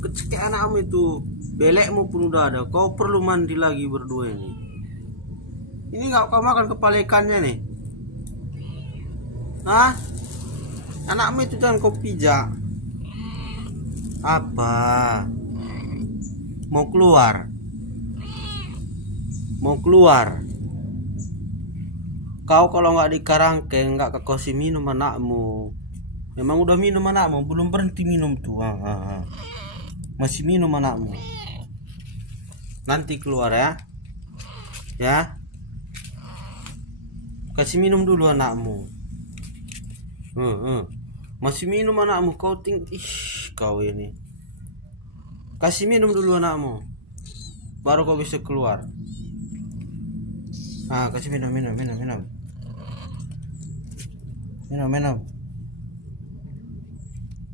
Kecek anakmu itu, belekmu pun udah ada. Kau perlu mandi lagi berdua ini. Ini nggak kau makan kepala ikannya nih? Hah? Anakmu itu jangan kau pijak. Apa? Mau keluar? Mau keluar? Kau kalau nggak di karangkeng nggak kasih minum anakmu. Memang udah minum anakmu, belum berhenti minum tuh. Masih minum anakmu. Nanti keluar ya. Ya. Kasih minum dulu anakmu. Masih minum anakmu, kau kau ini. Kasih minum dulu anakmu. Baru kau bisa keluar. Kasih minum. Minum.